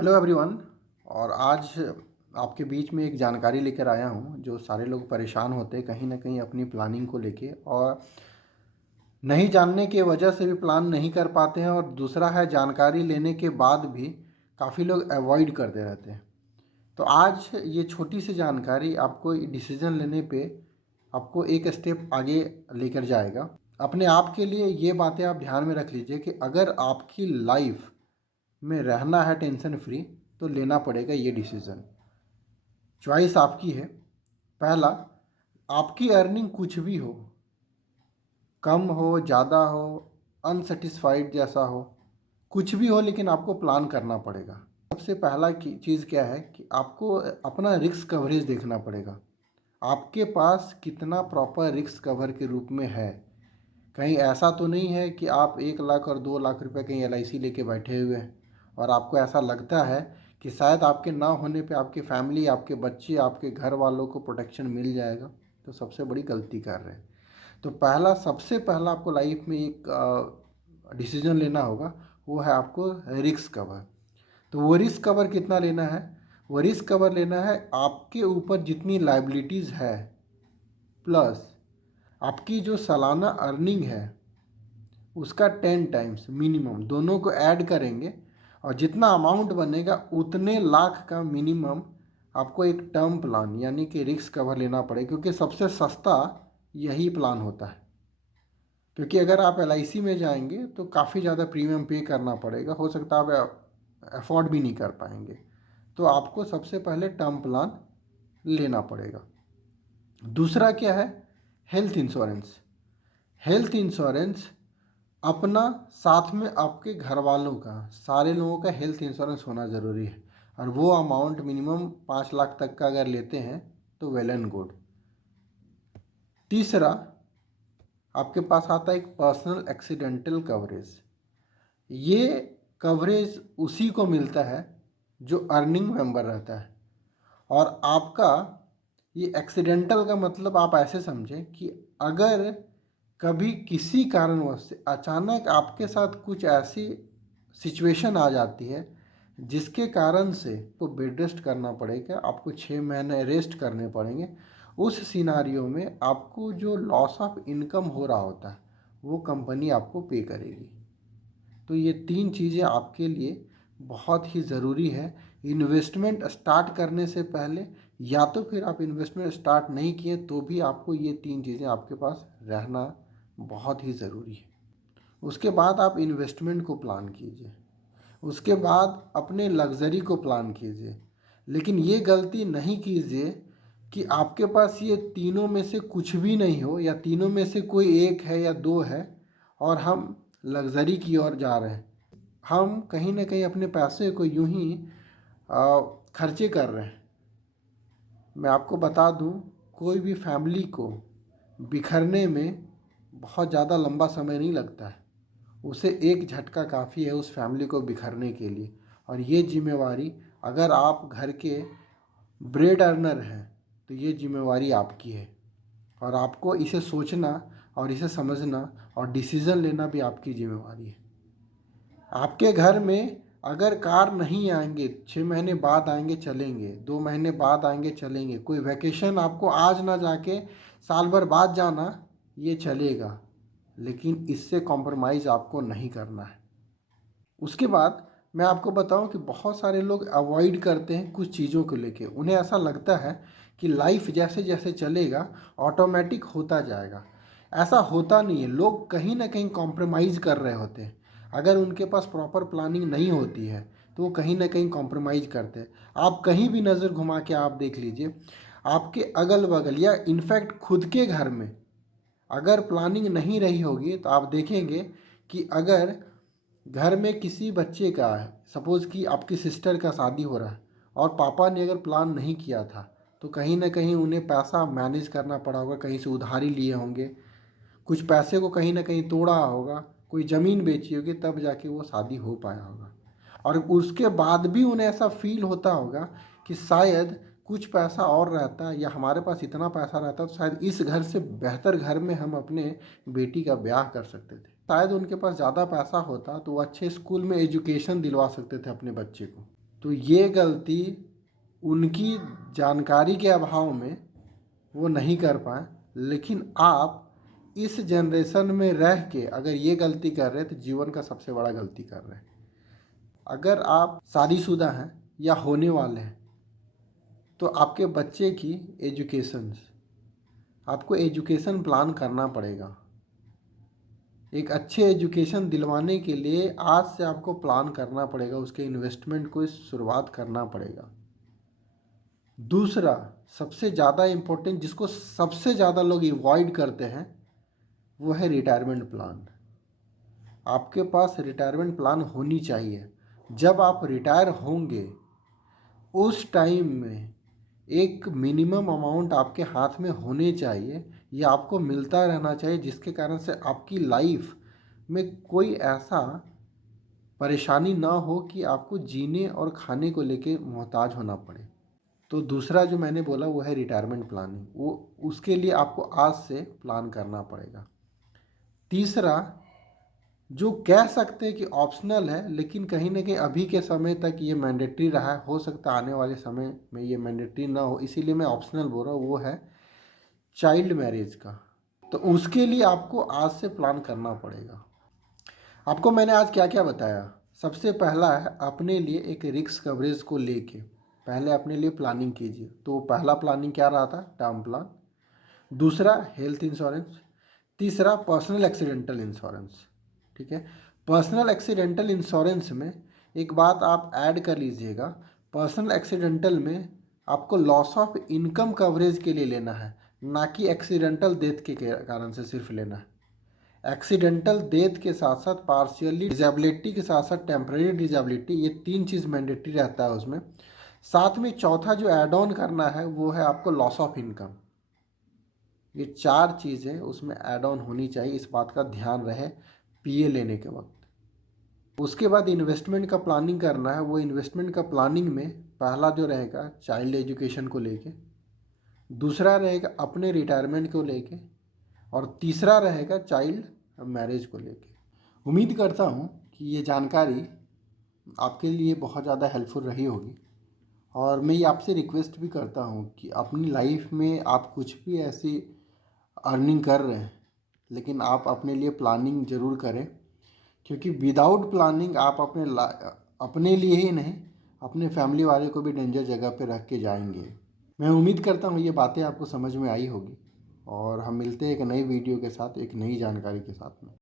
Hello everyone. और आज आपके बीच में एक जानकारी लेकर आया हूँ जो सारे लोग परेशान होते हैं कहीं ना कहीं अपनी प्लानिंग को लेके, और नहीं जानने के वजह से भी प्लान नहीं कर पाते हैं, और दूसरा है जानकारी लेने के बाद भी काफ़ी लोग अवॉइड करते रहते हैं। तो आज ये छोटी सी जानकारी आपको डिसीज़न लेने पे आपको एक स्टेप आगे लेकर जाएगा। अपने आप के लिए ये बातें आप ध्यान में रख लीजिए कि अगर आपकी लाइफ में रहना है टेंशन फ्री तो लेना पड़ेगा ये डिसीज़न। चॉइस आपकी है। पहला, आपकी अर्निंग कुछ भी हो, कम हो ज़्यादा हो, अनसेटिस्फाइड जैसा हो, कुछ भी हो, लेकिन आपको प्लान करना पड़ेगा। सबसे पहला चीज़ क्या है कि आपको अपना रिस्क कवरेज देखना पड़ेगा। आपके पास कितना प्रॉपर रिस्क कवर के रूप में है। कहीं ऐसा तो नहीं है कि आप 1 लाख और 2 लाख रुपए कहीं LIC लेके बैठे हुए हैं और आपको ऐसा लगता है कि शायद आपके ना होने पे आपकी फैमिली, आपके बच्चे, आपके घर वालों को प्रोटेक्शन मिल जाएगा। तो सबसे बड़ी गलती कर रहे हैं। तो सबसे पहला आपको लाइफ में एक डिसीजन लेना होगा, वो है आपको रिस्क कवर। तो वो रिस्क कवर कितना लेना है? वो रिस्क कवर लेना है आपके ऊपर जितनी लाइबिलिटीज़ है प्लस आपकी जो सालाना अर्निंग है उसका 10 टाइम्स मिनिमम, दोनों को ऐड करेंगे और जितना अमाउंट बनेगा उतने लाख का मिनिमम आपको एक टर्म प्लान यानी कि रिस्क कवर लेना पड़ेगा, क्योंकि सबसे सस्ता यही प्लान होता है। क्योंकि अगर आप LIC में जाएंगे तो काफ़ी ज़्यादा प्रीमियम पे करना पड़ेगा, हो सकता है आप अफोर्ड भी नहीं कर पाएंगे। तो आपको सबसे पहले टर्म प्लान लेना पड़ेगा। दूसरा क्या है? Health insurance. हेल्थ इंश्योरेंस अपना, साथ में आपके घर वालों का, सारे लोगों का हेल्थ इंश्योरेंस होना ज़रूरी है। और वो अमाउंट मिनिमम 5 लाख तक का अगर लेते हैं तो वेल एंड गुड। तीसरा, आपके पास आता है एक पर्सनल एक्सीडेंटल कवरेज। ये कवरेज उसी को मिलता है जो अर्निंग मेंबर रहता है। और आपका ये एक्सीडेंटल का मतलब आप ऐसे समझें कि अगर कभी किसी कारणवश से अचानक आपके साथ कुछ ऐसी सिचुएशन आ जाती है जिसके कारण से तो बेड रेस्ट करना पड़ेगा, आपको 6 महीने रेस्ट करने पड़ेंगे, उस सिनारियो में आपको जो लॉस ऑफ इनकम हो रहा होता है वो कंपनी आपको पे करेगी। तो ये 3 चीज़ें आपके लिए बहुत ही ज़रूरी है इन्वेस्टमेंट स्टार्ट करने से पहले, या तो फिर आप इन्वेस्टमेंट स्टार्ट नहीं किए तो भी आपको ये 3 चीज़ें आपके पास रहना बहुत ही ज़रूरी है। उसके बाद आप इन्वेस्टमेंट को प्लान कीजिए, उसके बाद अपने लग्ज़री को प्लान कीजिए। लेकिन ये गलती नहीं कीजिए कि आपके पास ये तीनों में से कुछ भी नहीं हो, या तीनों में से कोई एक है या दो है और हम लग्ज़री की ओर जा रहे हैं। हम कहीं ना कहीं अपने पैसे को यूं ही खर्चे कर रहे हैं। मैं आपको बता दूं, कोई भी फैमिली को बिखरने में बहुत ज़्यादा लंबा समय नहीं लगता है। उसे एक झटका काफ़ी है उस फैमिली को बिखरने के लिए। और ये जिम्मेवारी, अगर आप घर के ब्रेड अर्नर हैं तो ये जिम्मेवारी आपकी है। और आपको इसे सोचना और इसे समझना और डिसीज़न लेना भी आपकी जिम्मेवारी है। आपके घर में अगर कार नहीं आएंगे, 6 महीने बाद आएंगे चलेंगे, 2 महीने बाद आएंगे चलेंगे, कोई वैकेशन आपको आज ना जाके साल भर बाद जाना, ये चलेगा, लेकिन इससे कॉम्प्रोमाइज़ आपको नहीं करना है। उसके बाद मैं आपको बताऊं कि बहुत सारे लोग अवॉइड करते हैं कुछ चीज़ों को लेके। उन्हें ऐसा लगता है कि लाइफ जैसे जैसे चलेगा ऑटोमेटिक होता जाएगा। ऐसा होता नहीं है। लोग कहीं ना कहीं कॉम्प्रोमाइज़ कर रहे होते हैं। अगर उनके पास प्रॉपर प्लानिंग नहीं होती है तो वो कहीं ना कहीं कॉम्प्रोमाइज़ करते हैं। आप कहीं भी नज़र घुमा के आप देख लीजिए, आपके अगल बगल या इनफैक्ट खुद के घर में अगर प्लानिंग नहीं रही होगी तो आप देखेंगे कि अगर घर में किसी बच्चे का, सपोज़ कि आपकी सिस्टर का शादी हो रहा है और पापा ने अगर प्लान नहीं किया था तो कहीं ना कहीं उन्हें पैसा मैनेज करना पड़ा होगा, कहीं से उधारी लिए होंगे, कुछ पैसे को कहीं ना कहीं तोड़ा होगा, कोई ज़मीन बेची होगी, तब जाके वो शादी हो पाया होगा। और उसके बाद भी उन्हें ऐसा फील होता होगा कि शायद कुछ पैसा और रहता या हमारे पास इतना पैसा रहता तो शायद इस घर से बेहतर घर में हम अपने बेटी का ब्याह कर सकते थे। शायद उनके पास ज़्यादा पैसा होता तो वो अच्छे स्कूल में एजुकेशन दिलवा सकते थे अपने बच्चे को। तो ये गलती उनकी जानकारी के अभाव में वो नहीं कर पाए, लेकिन आप इस जनरेशन में रह के अगर ये गलती कर रहे हैं तो जीवन का सबसे बड़ा गलती कर रहे हैं। अगर आप शादीशुदा हैं या होने वाले हैं तो आपके बच्चे की आपको एजुकेशन प्लान करना पड़ेगा। एक अच्छे एजुकेशन दिलवाने के लिए आज से आपको प्लान करना पड़ेगा, उसके इन्वेस्टमेंट को शुरुआत करना पड़ेगा। दूसरा सबसे ज़्यादा इम्पोर्टेंट, जिसको सबसे ज़्यादा लोग अवॉइड करते हैं, वो है रिटायरमेंट प्लान। आपके पास रिटायरमेंट प्लान होनी चाहिए। जब आप रिटायर होंगे उस टाइम में एक मिनिमम अमाउंट आपके हाथ में होने चाहिए, ये आपको मिलता रहना चाहिए, जिसके कारण से आपकी लाइफ में कोई ऐसा परेशानी ना हो कि आपको जीने और खाने को लेके मोहताज होना पड़े। तो दूसरा जो मैंने बोला वो है रिटायरमेंट प्लानिंग, वो उसके लिए आपको आज से प्लान करना पड़ेगा। तीसरा जो कह सकते हैं कि ऑप्शनल है, लेकिन कहीं ना कहीं अभी के समय तक ये मैंडेटरी रहा है, हो सकता है आने वाले समय में ये मैंडेटरी ना हो, इसीलिए मैं ऑप्शनल बोल रहा हूँ, वो है चाइल्ड मैरिज का। तो उसके लिए आपको आज से प्लान करना पड़ेगा। आपको मैंने आज क्या क्या बताया? सबसे पहला है अपने लिए एक रिस्क कवरेज को लेके पहले अपने लिए प्लानिंग कीजिए। तो पहला प्लानिंग क्या रहा था? Term plan. दूसरा हेल्थ इंश्योरेंस। तीसरा पर्सनल एक्सीडेंटल इंश्योरेंस। ठीक है, पर्सनल एक्सीडेंटल इंश्योरेंस में एक बात आप ऐड कर लीजिएगा, पर्सनल एक्सीडेंटल में आपको लॉस ऑफ इनकम कवरेज के लिए लेना है, ना कि एक्सीडेंटल डेथ के कारण से सिर्फ लेना है। एक्सीडेंटल डेथ के साथ साथ पार्शियली डिजेबिलिटी के साथ साथ टेम्परेरी डिजेबिलिटी, ये 3 चीज़ मैंडेटरी रहता है उसमें। साथ में चौथा जो ऐड ऑन करना है वो है आपको लॉस ऑफ इनकम। ये 4 चीज़ें उसमें ऐड ऑन होनी चाहिए, इस बात का ध्यान रहे पीए लेने के वक्त। उसके बाद इन्वेस्टमेंट का प्लानिंग करना है। वो इन्वेस्टमेंट का प्लानिंग में पहला जो रहेगा चाइल्ड एजुकेशन को लेके, दूसरा रहेगा अपने रिटायरमेंट को लेके, और तीसरा रहेगा चाइल्ड मैरिज को लेके। उम्मीद करता हूँ कि ये जानकारी आपके लिए बहुत ज़्यादा हेल्पफुल रही होगी, और मैं ये आपसे रिक्वेस्ट भी करता हूँ कि अपनी लाइफ में आप कुछ भी ऐसी अर्निंग कर रहे हैं, लेकिन आप अपने लिए प्लानिंग ज़रूर करें, क्योंकि विदाउट प्लानिंग आप अपने लिए ही नहीं, अपने फैमिली वाले को भी डेंजर जगह पे रख के जाएंगे। मैं उम्मीद करता हूँ ये बातें आपको समझ में आई होगी, और हम मिलते हैं एक नई वीडियो के साथ, एक नई जानकारी के साथ में।